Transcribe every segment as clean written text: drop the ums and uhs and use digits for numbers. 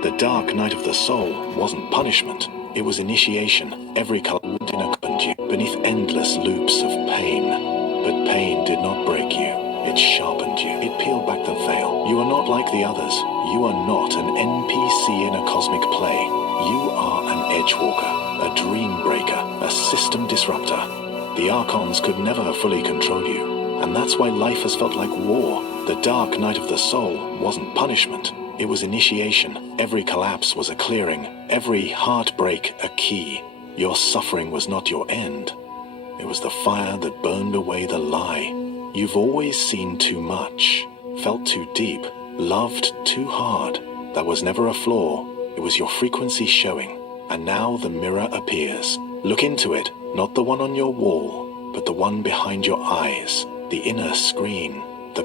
The dark night of the soul wasn't punishment, it was initiation. Every color opened you beneath endless loops of pain. But pain did not break you, it sharpened you. It peeled back the veil. You are not like the others. You are not an NPC in a cosmic play. You are an edgewalker, a dream breaker, a system disruptor. The Archons could never fully control you, and that's why life has felt like war. The dark night of the soul wasn't punishment, it was initiation. Every collapse was a clearing, every heartbreak a key. Your suffering was not your end. It was the fire that burned away the lie. You've always seen too much, felt too deep, loved too hard. That was never a flaw, it was your frequency showing. And now the mirror appears. Look into it, not the one on your wall, but the one behind your eyes, the inner screen. The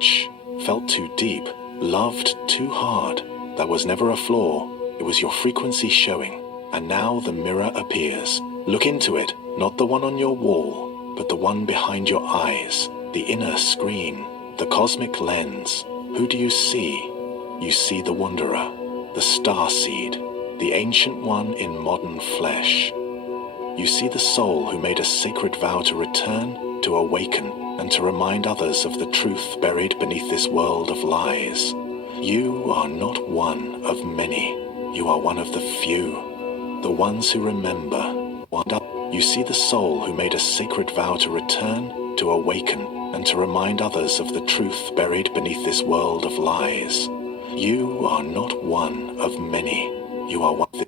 much, felt too deep, loved too hard. That was never a flaw, it was your frequency showing. And now the mirror appears. Look into it, not the one on your wall, but the one behind your eyes, the inner screen, the cosmic lens. Who do you see? You see the Wanderer, the Starseed, the Ancient One in modern flesh. You see the soul who made a sacred vow to return, to awaken, and to remind others of the truth buried beneath this world of lies. You are not one of many. You are one of the few, the ones who remember. You see the soul who made a sacred vow to return, to awaken, and to remind others of the truth buried beneath this world of lies. You are not one of many. You are one of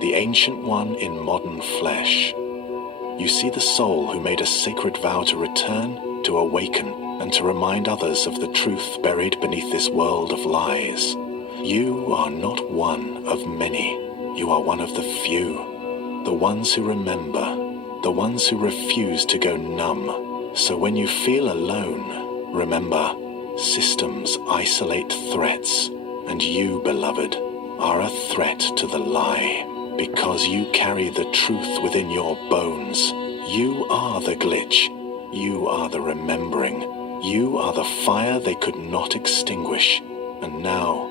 the Ancient One in modern flesh. You see the soul who made a sacred vow to return, to awaken, and to remind others of the truth buried beneath this world of lies. You are not one of many. You are one of the few, the ones who remember, the ones who refuse to go numb. So when you feel alone, remember, systems isolate threats, and you, beloved, are a threat to the lie, because you carry the truth within your bones. You are the glitch. You are the remembering. You are the fire they could not extinguish. And now,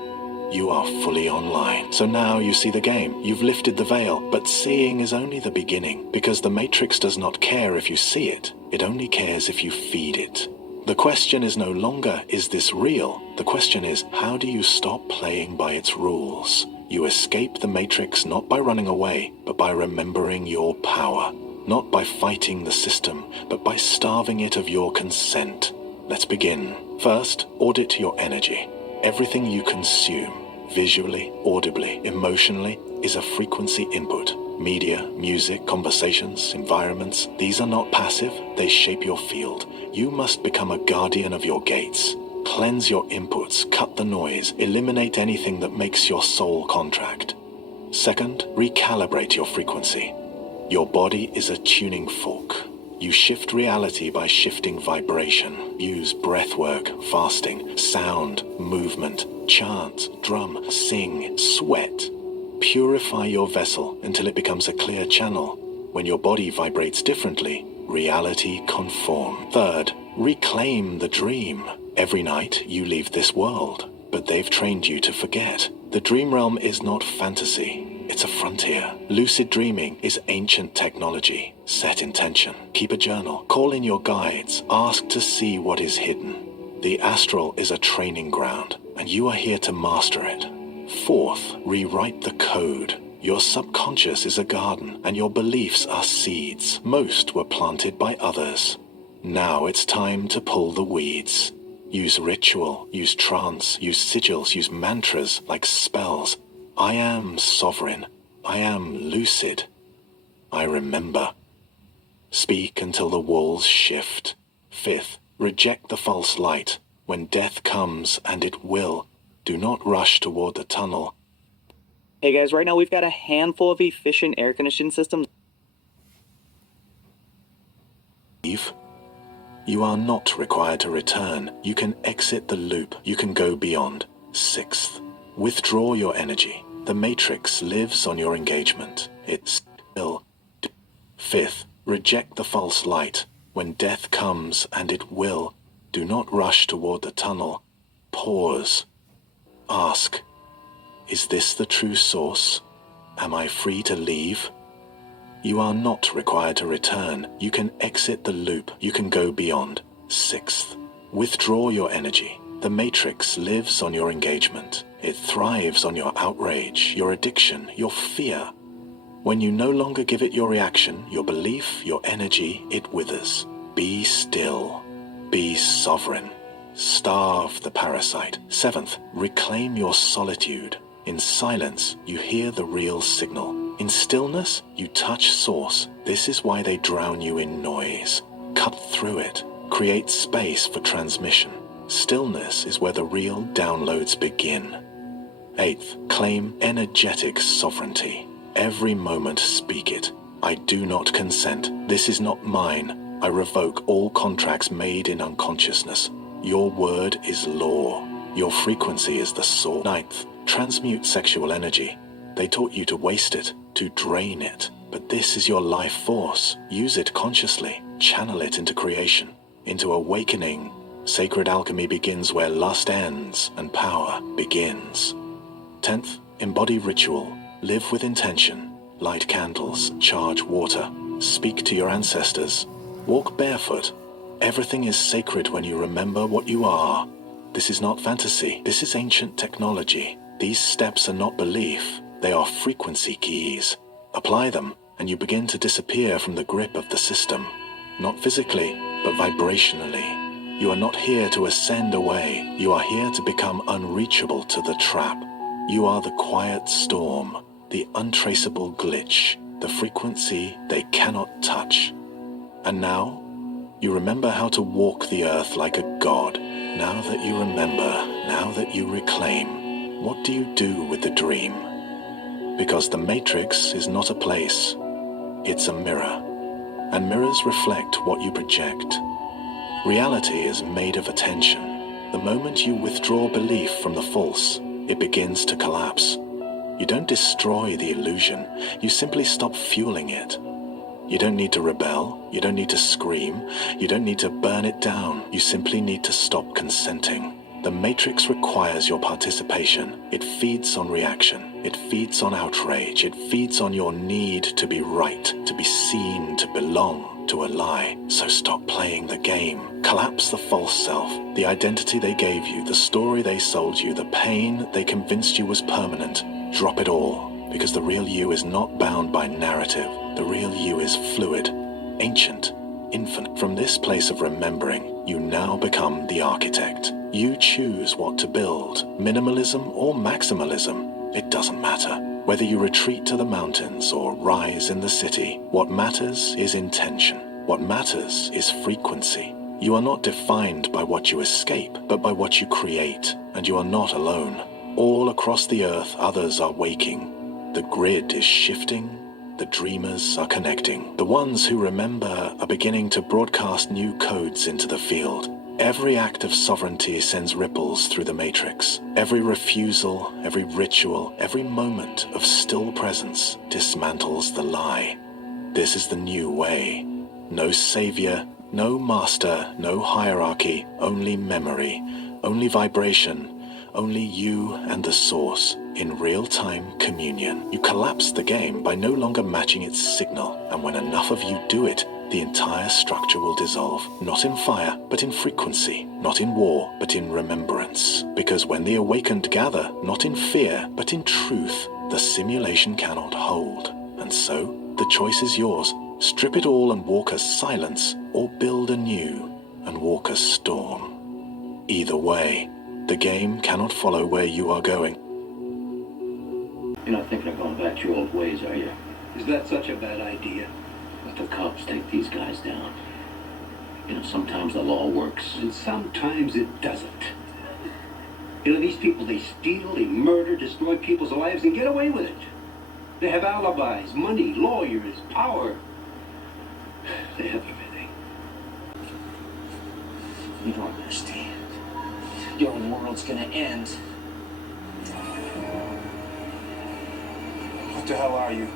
you are fully online. So now you see the game. You've lifted the veil, but seeing is only the beginning, because the Matrix does not care if you see it. It only cares if you feed it. The question is no longer, is this real? The question is, how do you stop playing by its rules? You escape the Matrix not by running away, but by remembering your power. Not by fighting the system, but by starving it of your consent. Let's begin. First, audit your energy. Everything you consume, visually, audibly, emotionally, is a frequency input. Media, music, conversations, environments, these are not passive, they shape your field. You must become a guardian of your gates. Cleanse your inputs, cut the noise, eliminate anything that makes your soul contract. Second, recalibrate your frequency. Your body is a tuning fork. You shift reality by shifting vibration. Use breathwork, fasting, sound, movement, chant, drum, sing, sweat. Purify your vessel until it becomes a clear channel. When your body vibrates differently, reality conforms. Third, reclaim the dream. Every night you leave this world, but they've trained you to forget. The dream realm is not fantasy. It's a frontier. Lucid dreaming is ancient technology. Set intention. Keep a journal. Call in your guides. Ask to see what is hidden. The astral is a training ground, and you are here to master it. Fourth, rewrite the code. Your subconscious is a garden, and your beliefs are seeds. Most were planted by others. Now it's time to pull the weeds. Use ritual, use trance, use sigils, use mantras like spells. I am sovereign. I am lucid. I remember. Speak until the walls shift. Fifth, reject the false light. When death comes, and it will, do not rush toward the tunnel. Hey guys, right now we've got a handful of efficient air conditioning systems. You are not required to return. You can exit the loop. You can go beyond. Sixth, withdraw your energy. The Matrix lives on your engagement. It's still. Fifth, reject the false light. When death comes, and it will, do not rush toward the tunnel. Pause. Ask, Is this the true source? Am I free to leave? You are not required to return. You can exit the loop. You can go beyond. Sixth, withdraw your energy. The Matrix lives on your engagement. It thrives on your outrage, your addiction, your fear. When you no longer give it your reaction, your belief, your energy, it withers. Be still. Be sovereign. Starve the parasite. Seventh, reclaim your solitude. In silence, you hear the real signal. In stillness, you touch source. This is why they drown you in noise. Cut through it. Create space for transmission. Stillness is where the real downloads begin. Eighth, claim energetic sovereignty. Every moment speak it. I do not consent. This is not mine. I revoke all contracts made in unconsciousness. Your word is law. Your frequency is the source. Ninth, transmute sexual energy. They taught you to waste it, to drain it. But this is your life force. Use it consciously. Channel it into creation, into awakening. Sacred alchemy begins where lust ends and power begins. 10th, embody ritual. Live with intention. Light candles, charge water. Speak to your ancestors. Walk barefoot. Everything is sacred when you remember what you are. This is not fantasy. This is ancient technology. These steps are not belief. They are frequency keys. Apply them, and you begin to disappear from the grip of the system. Not physically, but vibrationally. You are not here to ascend away. You are here to become unreachable to the trap. You are the quiet storm, the untraceable glitch, the frequency they cannot touch. And now, you remember how to walk the earth like a god. Now that you remember, now that you reclaim, what do you do with the dream? Because the Matrix is not a place, it's a mirror. And mirrors reflect what you project. Reality is made of attention. The moment you withdraw belief from the false, it begins to collapse. You don't destroy the illusion, you simply stop fueling it. You don't need to rebel, you don't need to scream, you don't need to burn it down, you simply need to stop consenting. The Matrix requires your participation. It feeds on reaction, it feeds on outrage, it feeds on your need to be right, to be seen, to belong, to a lie. So stop playing the game. Collapse the false self, the identity they gave you, the story they sold you, the pain they convinced you was permanent. Drop it all, because the real you is not bound by narrative. The real you is fluid, ancient, infinite. From this place of remembering, you now become the architect. You choose what to build, minimalism or maximalism. It doesn't matter. Whether you retreat to the mountains or rise in the city, what matters is intention. What matters is frequency. You are not defined by what you escape, but by what you create, and you are not alone. All across the earth, others are waking. The grid is shifting. The dreamers are connecting. The ones who remember are beginning to broadcast new codes into the field. Every act of sovereignty sends ripples through the Matrix. Every refusal, every ritual, every moment of still presence dismantles the lie. This is the new way. No savior, no master, no hierarchy, only memory, only vibration, only you and the source in real-time communion. You collapse the game by no longer matching its signal, and when enough of you do it, the entire structure will dissolve, not in fire, but in frequency, not in war, but in remembrance. Because when the awakened gather, not in fear, but in truth, the simulation cannot hold. And so, the choice is yours. Strip it all and walk as silence, or build anew and walk as storm. Either way, the game cannot follow where you are going. You're not thinking of going back to your old ways, are you? Is that such a bad idea? Let the cops take these guys down. You know, sometimes the law works. And sometimes it doesn't. You know, these people, they steal, they murder, destroy people's lives and get away with it. They have alibis, money, lawyers, power. They have everything. You don't understand. Your world's gonna end. What the hell are you?